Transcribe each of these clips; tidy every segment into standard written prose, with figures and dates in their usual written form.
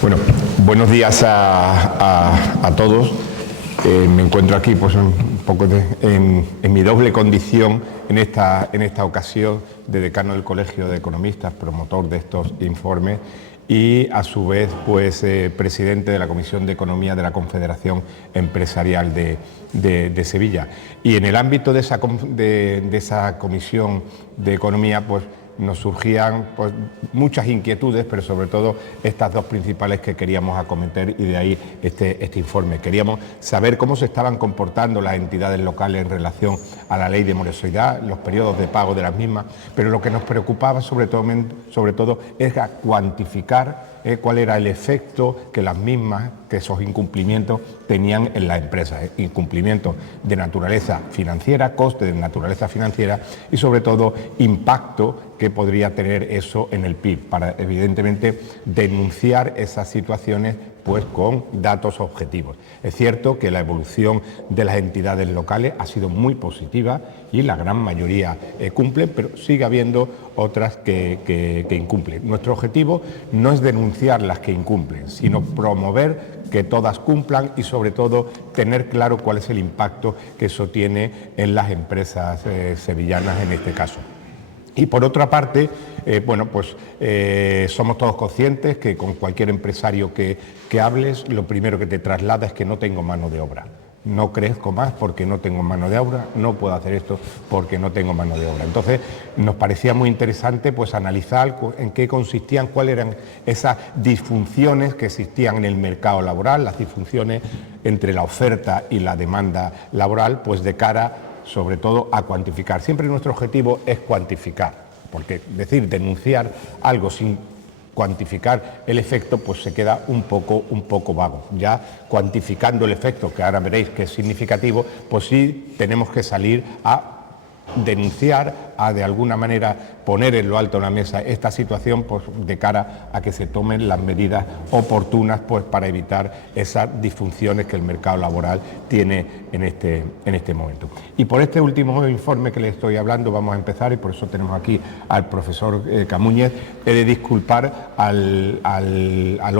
Bueno, buenos días a todos. Me encuentro aquí pues un poco en mi doble condición en esta ocasión de decano del Colegio de Economistas, promotor de estos informes y a su vez pues presidente de la Comisión de Economía de la Confederación Empresarial de Sevilla. Y en el ámbito de esa Comisión de Economía pues nos surgían pues muchas inquietudes, pero sobre todo estas dos principales que queríamos acometer, y de ahí este informe. Queríamos saber cómo se estaban comportando las entidades locales en relación a la ley de morosidad, los periodos de pago de las mismas, pero lo que nos preocupaba sobre todo es cuantificar cuál era el efecto que las mismas, que esos incumplimientos tenían en las empresas, incumplimientos de naturaleza financiera, coste de naturaleza financiera y sobre todo impacto que podría tener eso en el PIB, para evidentemente denunciar esas situaciones pues con datos objetivos. Es cierto que la evolución de las entidades locales ha sido muy positiva y la gran mayoría cumplen, pero sigue habiendo otras que incumplen. Nuestro objetivo no es denunciar las que incumplen, sino promover que todas cumplan y sobre todo tener claro cuál es el impacto que eso tiene en las empresas sevillanas en este caso. Y por otra parte, somos todos conscientes que con cualquier empresario que hables, lo primero que te traslada es que no tengo mano de obra. No crezco más porque no tengo mano de obra, no puedo hacer esto porque no tengo mano de obra. Entonces, nos parecía muy interesante pues analizar en qué consistían, cuáles eran esas disfunciones que existían en el mercado laboral, las disfunciones entre la oferta y la demanda laboral, pues de cara sobre todo a cuantificar. Siempre nuestro objetivo es cuantificar, porque denunciar algo sin cuantificar el efecto pues se queda un poco vago. Ya cuantificando el efecto, que ahora veréis que es significativo, pues sí tenemos que salir a denunciar, a de alguna manera poner en lo alto de la mesa esta situación pues, de cara a que se tomen las medidas oportunas pues, para evitar esas disfunciones que el mercado laboral tiene en este momento. Y por este último informe que les estoy hablando vamos a empezar, y por eso tenemos aquí al profesor Camúñez. He de disculpar a la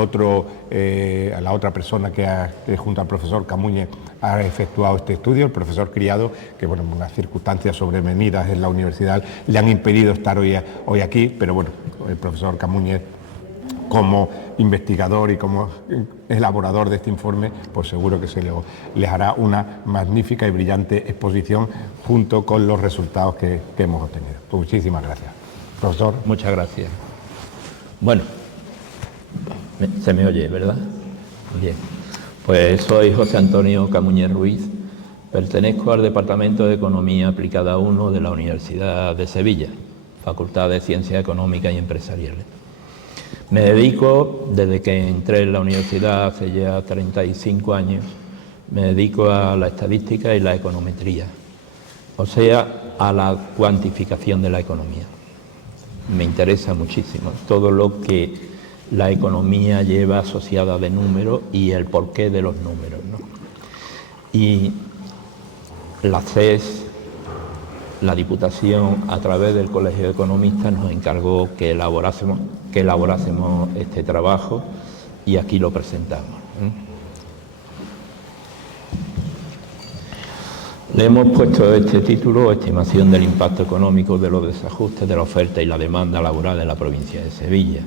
otra persona que junto al profesor Camúñez ha efectuado este estudio, el profesor Criado, que bueno, unas circunstancias sobrevenidas en la universidad le han impedido estar hoy aquí, pero bueno, el profesor Camúñez, como investigador y como elaborador de este informe, pues seguro que les hará una magnífica y brillante exposición junto con los resultados que hemos obtenido. Pues muchísimas gracias. Profesor. Muchas gracias. Bueno, se me oye, ¿verdad? Bien. Pues soy José Antonio Camúñez Ruiz, pertenezco al Departamento de Economía Aplicada 1 de la Universidad de Sevilla, Facultad de Ciencias Económicas y Empresariales. Me dedico, desde que entré en la universidad hace ya 35 años, me dedico a la estadística y la econometría, o sea, a la cuantificación de la economía. Me interesa muchísimo todo lo que la economía lleva asociada de números y el porqué de los números, ¿no? Y la CES, la Diputación, a través del Colegio de Economistas, nos encargó que elaborásemos este trabajo y aquí lo presentamos. Le hemos puesto este título: Estimación del impacto económico de los desajustes de la oferta y la demanda laboral en la provincia de Sevilla.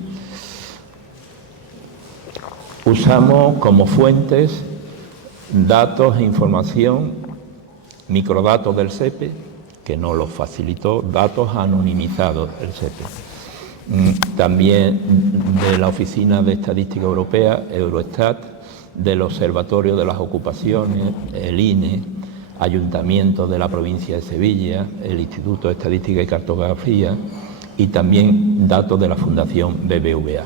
Usamos como fuentes datos e información, microdatos del SEPE, que nos los facilitó, datos anonimizados del SEPE. También de la Oficina de Estadística Europea, Eurostat, del Observatorio de las Ocupaciones, el INE, Ayuntamiento de la provincia de Sevilla, el Instituto de Estadística y Cartografía y también datos de la Fundación BBVA.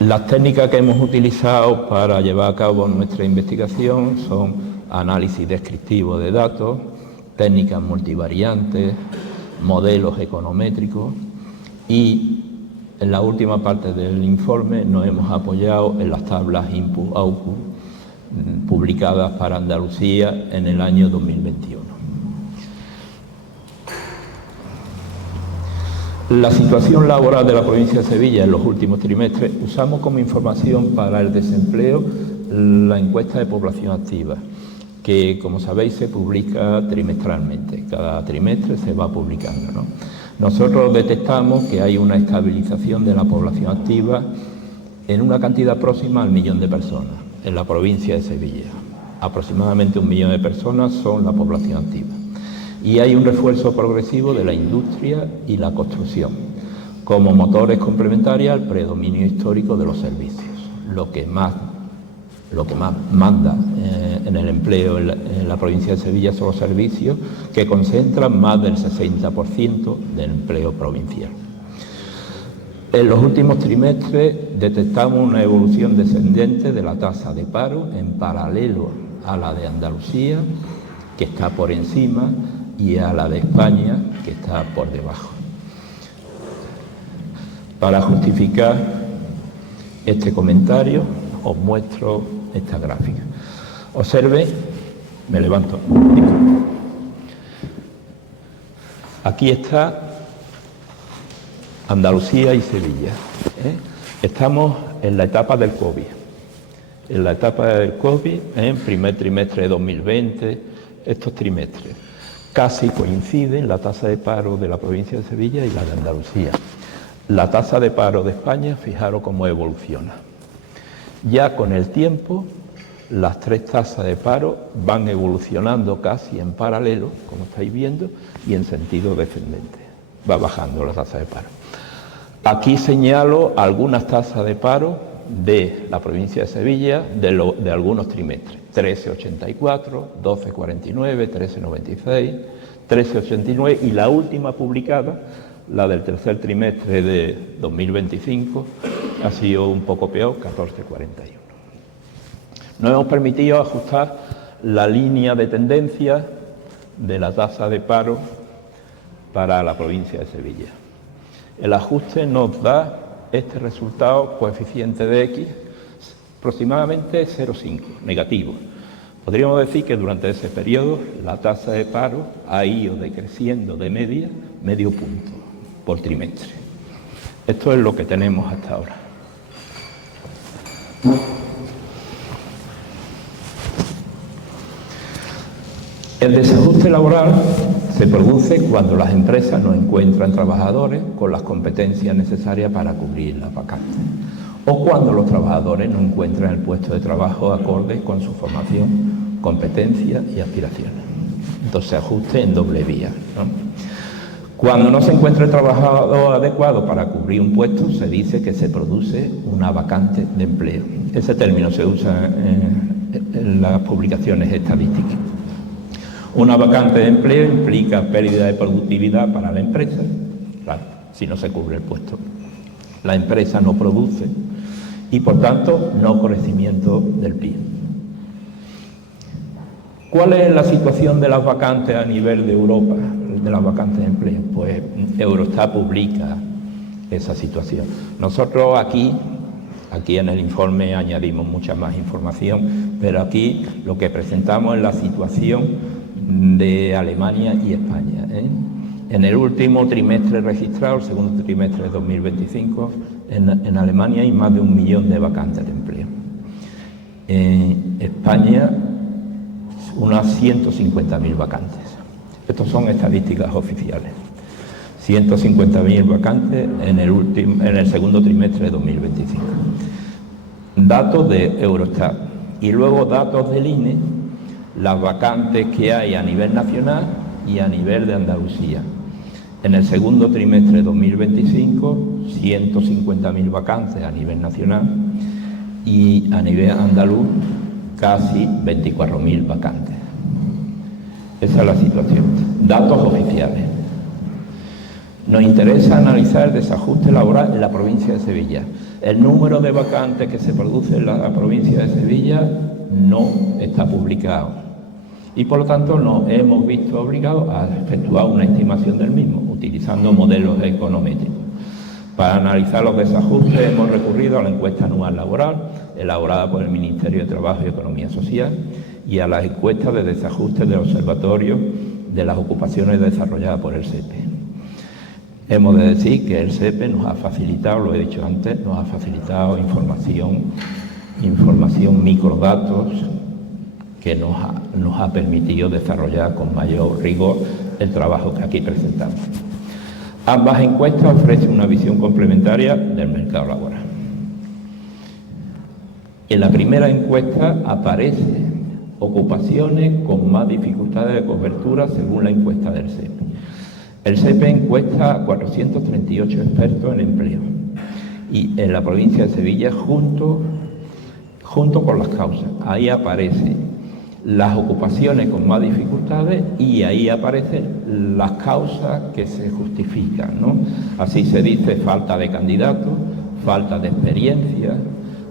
Las técnicas que hemos utilizado para llevar a cabo nuestra investigación son análisis descriptivo de datos, técnicas multivariantes, modelos econométricos y en la última parte del informe nos hemos apoyado en las tablas input-output publicadas para Andalucía en el año 2021. La situación laboral de la provincia de Sevilla en los últimos trimestres, usamos como información para el desempleo la encuesta de población activa, que como sabéis se publica trimestralmente, cada trimestre se va publicando, ¿no? Nosotros detectamos que hay una estabilización de la población activa en una cantidad próxima al 1.000.000 de personas en la provincia de Sevilla. Aproximadamente 1.000.000 de personas son la población activa. Y hay un refuerzo progresivo de la industria y la construcción, como motores complementarios al predominio histórico de los servicios. Lo que más manda en el empleo en la provincia de Sevilla son los servicios, que concentran más del 60% del empleo provincial. En los últimos trimestres detectamos una evolución descendente de la tasa de paro en paralelo a la de Andalucía, que está por encima, y a la de España, que está por debajo. Para justificar este comentario, os muestro esta gráfica. Observe, me levanto. Aquí está Andalucía y Sevilla. Estamos en la etapa del COVID. En la etapa del COVID, primer trimestre de 2020, estos trimestres. Casi coinciden la tasa de paro de la provincia de Sevilla y la de Andalucía. La tasa de paro de España, fijaros cómo evoluciona. Ya con el tiempo, las tres tasas de paro van evolucionando casi en paralelo, como estáis viendo, y en sentido descendente. Va bajando la tasa de paro. Aquí señalo algunas tasas de paro de la provincia de Sevilla de algunos trimestres. 13,84, 12,49, 13,96, 13,89 y la última publicada, la del tercer trimestre de 2025, ha sido un poco peor, 14,41. Nos hemos permitido ajustar la línea de tendencia de la tasa de paro para la provincia de Sevilla. El ajuste nos da este resultado, coeficiente de X, aproximadamente 0,5, negativo. Podríamos decir que durante ese periodo la tasa de paro ha ido decreciendo de media medio punto por trimestre. Esto es lo que tenemos hasta ahora. El desajuste laboral se produce cuando las empresas no encuentran trabajadores con las competencias necesarias para cubrir las vacantes, o cuando los trabajadores no encuentran el puesto de trabajo acorde con su formación, competencias y aspiraciones. Entonces, ajuste en doble vía, ¿no? Cuando no se encuentra el trabajador adecuado para cubrir un puesto, se dice que se produce una vacante de empleo. Ese término se usa en las publicaciones estadísticas. Una vacante de empleo implica pérdida de productividad para la empresa, claro, si no se cubre el puesto. La empresa no produce y, por tanto, no crecimiento del PIB. ¿Cuál es la situación de las vacantes a nivel de Europa, de las vacantes de empleo? Pues Eurostat publica esa situación. Nosotros aquí en el informe añadimos mucha más información, pero aquí lo que presentamos es la situación de Alemania y España. En el último trimestre registrado, el segundo trimestre de 2025, en Alemania hay más de 1 millón de vacantes de empleo. En España, unas 150.000 vacantes. Estas son estadísticas oficiales. 150.000 vacantes en el segundo trimestre de 2025. Datos de Eurostat. Y luego datos del INE, las vacantes que hay a nivel nacional y a nivel de Andalucía. En el segundo trimestre de 2025, 150.000 vacantes a nivel nacional y a nivel andaluz, casi 24.000 vacantes. Esa es la situación. Datos oficiales. Nos interesa analizar el desajuste laboral en la provincia de Sevilla. El número de vacantes que se produce en la provincia de Sevilla no está publicado y, por lo tanto, nos hemos visto obligados a efectuar una estimación del mismo, utilizando modelos econométricos. Para analizar los desajustes hemos recurrido a la encuesta anual laboral, elaborada por el Ministerio de Trabajo y Economía Social, y a las encuestas de desajuste del Observatorio de las Ocupaciones desarrolladas por el SEPE. Hemos de decir que el SEPE nos ha facilitado, lo he dicho antes, nos ha facilitado información, microdatos, que nos ha permitido desarrollar con mayor rigor el trabajo que aquí presentamos. Ambas encuestas ofrecen una visión complementaria del mercado laboral. En la primera encuesta aparece ocupaciones con más dificultades de cobertura según la encuesta del SEPE. El SEPE encuesta a 438 expertos en empleo y en la provincia de Sevilla junto con las causas. Ahí aparecen las ocupaciones con más dificultades y ahí aparecen las causas que se justifican, ¿no? Así se dice: falta de candidatos, falta de experiencia,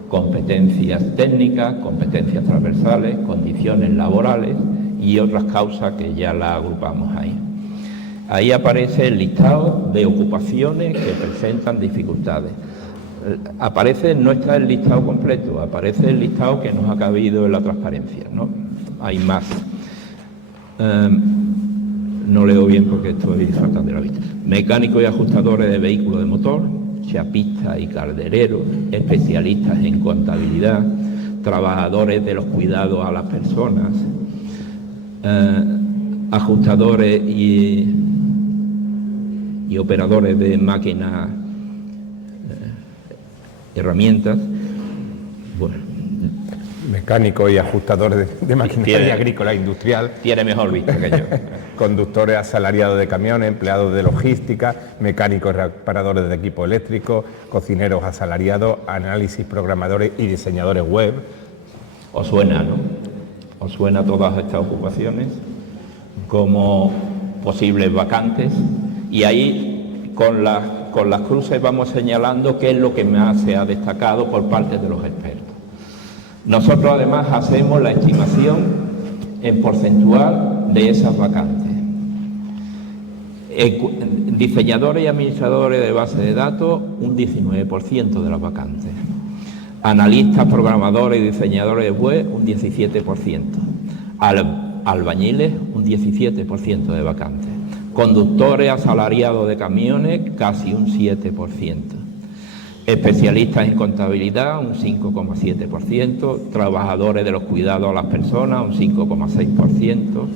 competencias técnicas, competencias transversales, condiciones laborales y otras causas que ya las agrupamos ahí. Ahí aparece el listado de ocupaciones que presentan dificultades. No está el listado completo, aparece el listado que nos ha cabido en la transparencia, ¿no? Hay más. No leo bien porque estoy faltando de la vista. Mecánicos y ajustadores de vehículos de motor, chapistas y caldereros, especialistas en contabilidad, trabajadores de los cuidados a las personas, ajustadores y operadores de máquinas, herramientas. Bueno, mecánicos y ajustadores de maquinaria agrícola e industrial. Tiene mejor vista que yo. Conductores asalariados de camiones, empleados de logística, mecánicos y reparadores de equipo eléctrico, cocineros asalariados, análisis, programadores y diseñadores web. Os suena, ¿no? Os suena todas estas ocupaciones como posibles vacantes, y ahí con las cruces vamos señalando qué es lo que más se ha destacado por parte de los expertos. Nosotros además hacemos la estimación en porcentual de esas vacantes. Diseñadores y administradores de base de datos, un 19% de las vacantes. Analistas, programadores y diseñadores web, un 17%. Albañiles, un 17% de vacantes. Conductores asalariados de camiones, casi un 7%. Especialistas en contabilidad, un 5,7%. Trabajadores de los cuidados a las personas, un 5,6%.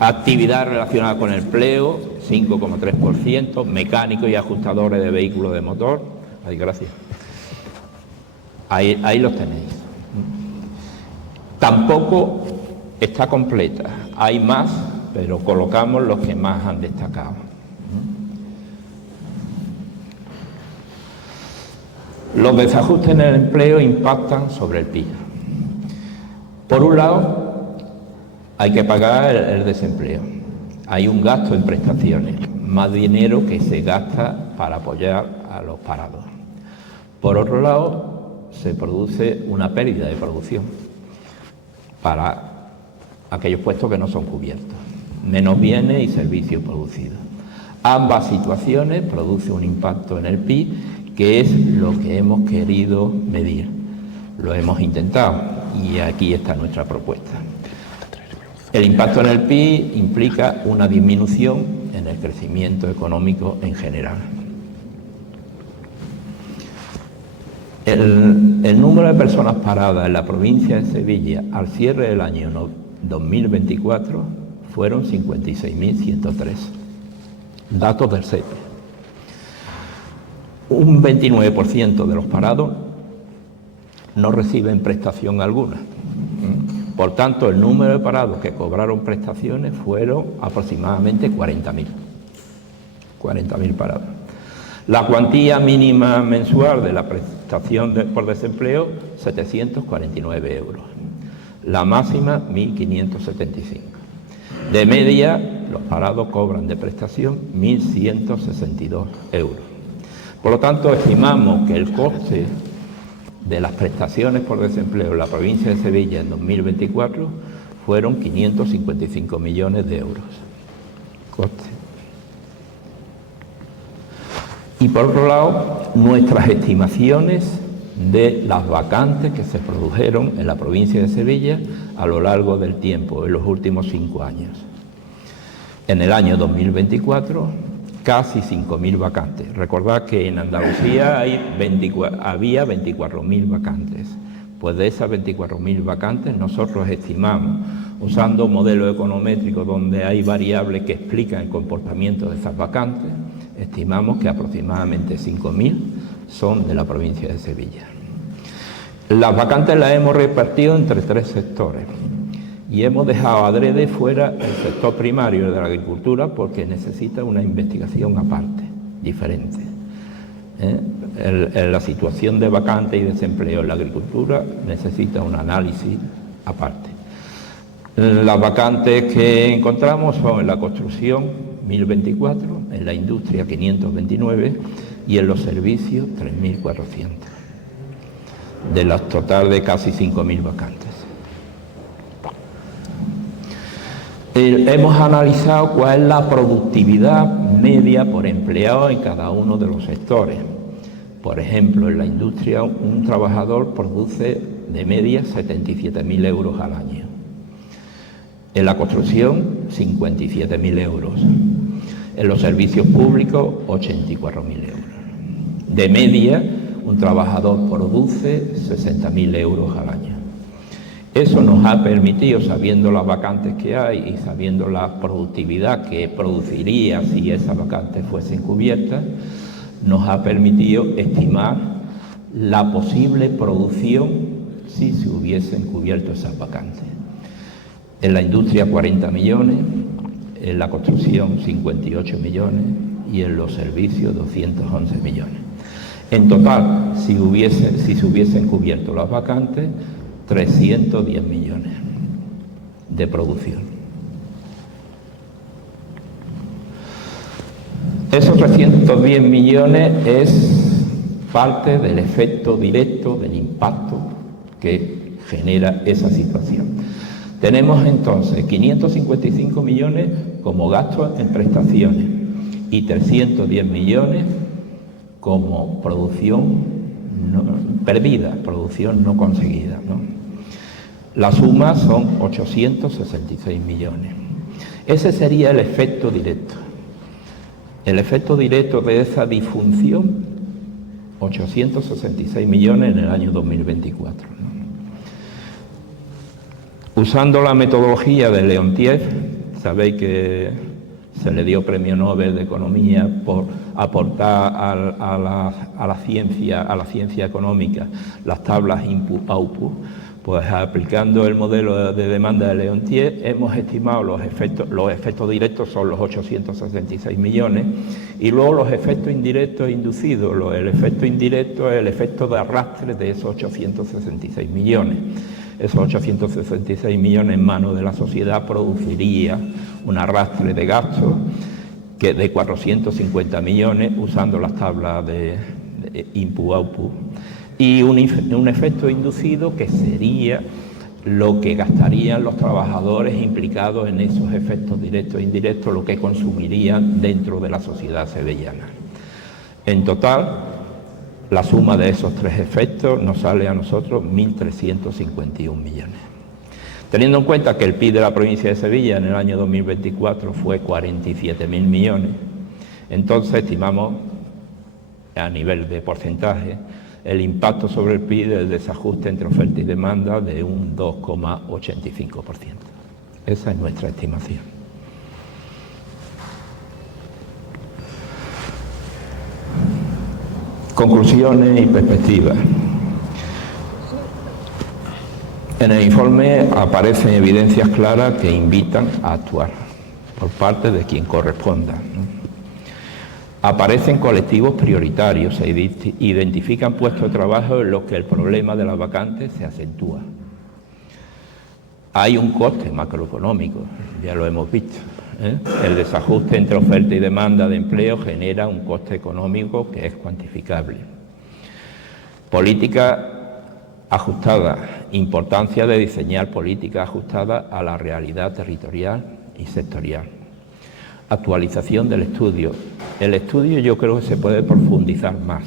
Actividad relacionada con el empleo, 5,3%. Mecánicos y ajustadores de vehículos de motor. Ay, gracias. Ahí los tenéis. Tampoco está completa. Hay más, pero colocamos los que más han destacado. Los desajustes en el empleo impactan sobre el PIB. Por un lado, hay que pagar el desempleo. Hay un gasto en prestaciones, más dinero que se gasta para apoyar a los parados. Por otro lado, se produce una pérdida de producción para aquellos puestos que no son cubiertos. Menos bienes y servicios producidos. Ambas situaciones producen un impacto en el PIB, que es lo que hemos querido medir. Lo hemos intentado y aquí está nuestra propuesta. El impacto en el PIB implica una disminución en el crecimiento económico en general. El número de personas paradas en la provincia de Sevilla al cierre del año 2024 fueron 56.103. Datos del SEPE. Un 29% de los parados no reciben prestación alguna. Por tanto, el número de parados que cobraron prestaciones fueron aproximadamente 40.000. 40.000 parados. La cuantía mínima mensual de la prestación por desempleo, 749 euros. La máxima, 1.575. De media, los parados cobran de prestación 1.162 euros. Por lo tanto, estimamos que el coste de las prestaciones por desempleo en la provincia de Sevilla en 2024 fueron 555 millones de euros. Coste. Y por otro lado, nuestras estimaciones de las vacantes que se produjeron en la provincia de Sevilla a lo largo del tiempo, en los últimos 5 años. En el año 2024, casi 5.000 vacantes. Recordad que en Andalucía había 24.000 vacantes. Pues de esas 24.000 vacantes nosotros estimamos, usando modelos econométricos donde hay variables que explican el comportamiento de esas vacantes, estimamos que aproximadamente 5.000 son de la provincia de Sevilla. Las vacantes las hemos repartido entre 3 sectores y hemos dejado adrede fuera el sector primario de la agricultura porque necesita una investigación aparte, diferente. La situación de vacantes y desempleo en la agricultura necesita un análisis aparte. Las vacantes que encontramos son en la construcción 1024, en la industria 529 y en los servicios 3400, de las total de casi 5.000 vacantes. Hemos analizado cuál es la productividad media por empleado en cada uno de los sectores. Por ejemplo, en la industria un trabajador produce de media 77.000 euros al año. En la construcción, 57.000 euros. En los servicios públicos, 84.000 euros. De media, un trabajador produce 60.000 euros al año. Eso nos ha permitido, sabiendo las vacantes que hay y sabiendo la productividad que produciría si esas vacantes fuesen cubiertas, nos ha permitido estimar la posible producción si se hubiesen cubierto esas vacantes. En la industria 40 millones, en la construcción 58 millones y en los servicios 211 millones. En total, si se hubiesen cubierto las vacantes, 310 millones de producción. Esos 310 millones es parte del efecto directo, del impacto que genera esa situación. Tenemos entonces 555 millones como gastos en prestaciones y 310 millones como producción perdida, producción no conseguida, ¿no? La suma son 866 millones. Ese sería el efecto directo. El efecto directo de esa disfunción, 866 millones en el año 2024. ¿No? Usando la metodología de Leontief, sabéis que se le dio premio Nobel de Economía por aportar a la ciencia económica las tablas input-output. Pues aplicando el modelo de demanda de Leontief hemos estimado los efectos directos son los 866 millones y luego los efectos indirectos inducidos. El efecto indirecto es el efecto de arrastre de esos 866 millones. Esos 866 millones en manos de la sociedad produciría un arrastre de gastos que de 450 millones usando las tablas de input-output. Y un efecto inducido que sería lo que gastarían los trabajadores implicados en esos efectos directos e indirectos, lo que consumirían dentro de la sociedad sevillana. En total, la suma de esos 3 efectos nos sale a nosotros 1.351 millones. Teniendo en cuenta que el PIB de la provincia de Sevilla en el año 2024 fue 47.000 millones, entonces estimamos a nivel de porcentaje el impacto sobre el PIB del desajuste entre oferta y demanda de un 2,85%. Esa es nuestra estimación. Conclusiones y perspectivas. En el informe aparecen evidencias claras que invitan a actuar por parte de quien corresponda, ¿no? Aparecen colectivos prioritarios, se identifican puestos de trabajo en los que el problema de las vacantes se acentúa. Hay un coste macroeconómico, ya lo hemos visto, ¿eh? El desajuste entre oferta y demanda de empleo genera un coste económico que es cuantificable. Política ajustada, importancia de diseñar políticas ajustadas a la realidad territorial y sectorial. Actualización del estudio. El estudio yo creo que se puede profundizar más.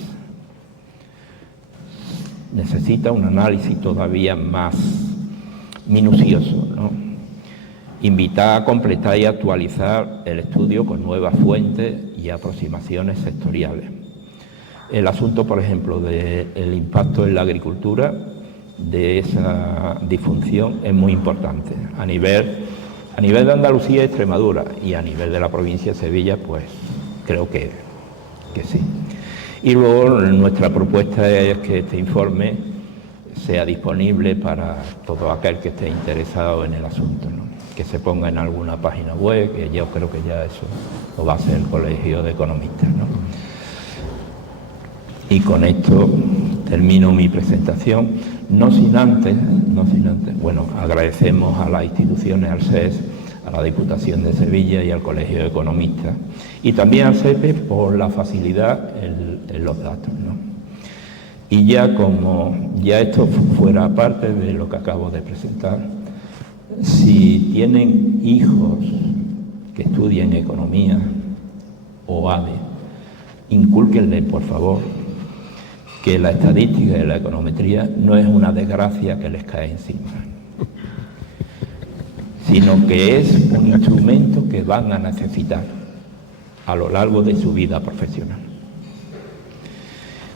Necesita un análisis todavía más minucioso, ¿no? Invitar a completar y actualizar el estudio con nuevas fuentes y aproximaciones sectoriales. El asunto, por ejemplo, del impacto en la agricultura, de esa disfunción, es muy importante. A nivel de Andalucía y Extremadura, y a nivel de la provincia de Sevilla, pues creo que sí. Y luego nuestra propuesta es que este informe sea disponible para todo aquel que esté interesado en el asunto, ¿no? Que se ponga en alguna página web, que yo creo que ya eso lo va a hacer el Colegio de Economistas, ¿no? Y con esto termino mi presentación, no sin antes, bueno, agradecemos a las instituciones, al SES, a la Diputación de Sevilla y al Colegio de Economistas, y también al SEPE por la facilidad en los datos, ¿no? Y ya como ya esto fuera parte de lo que acabo de presentar, si tienen hijos que estudien economía o ADE, incúlquenle, por favor, que la estadística y la econometría no es una desgracia que les cae encima, sino que es un instrumento que van a necesitar a lo largo de su vida profesional.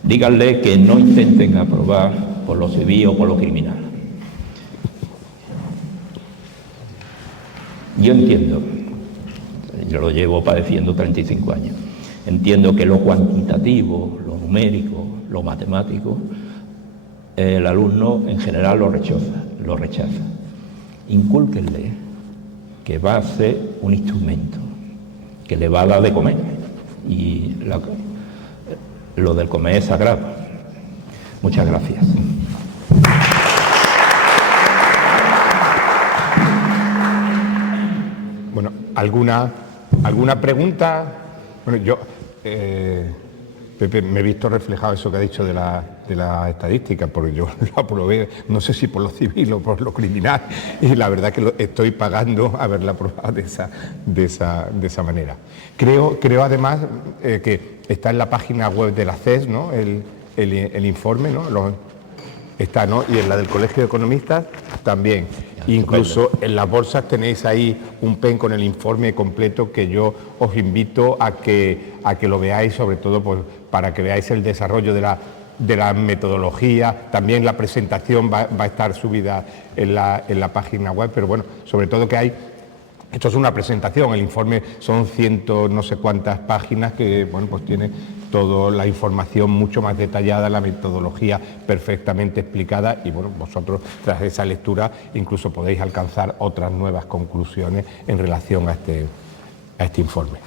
Díganle que no intenten aprobar por lo civil o por lo criminal. Yo entiendo, yo lo llevo padeciendo 35 años, entiendo que lo cuantitativo, lo numérico, lo matemático, el alumno en general lo rechaza. Incúlquenle que va a ser un instrumento que le va a dar de comer, y lo del comer es sagrado. Muchas gracias. Bueno, ¿alguna pregunta? Bueno, yo, Pepe, me he visto reflejado eso que ha dicho de la estadística, porque yo lo aprobé, no sé si por lo civil o por lo criminal, y la verdad que lo estoy pagando haberla aprobado de esa manera. Creo además que está en la página web de la CES, ¿no? El informe, ¿no? Está, ¿no? Y en la del Colegio de Economistas también. Incluso en las bolsas tenéis ahí un pen con el informe completo, que yo os invito a que lo veáis, sobre todo pues, para que veáis el desarrollo de la metodología. También la presentación va a estar subida en la página web, pero bueno, sobre todo que hay... Esto es una presentación, el informe son 100 no sé cuántas páginas que, bueno, pues tiene toda la información mucho más detallada, la metodología perfectamente explicada, y bueno, vosotros tras esa lectura incluso podéis alcanzar otras nuevas conclusiones en relación a este informe.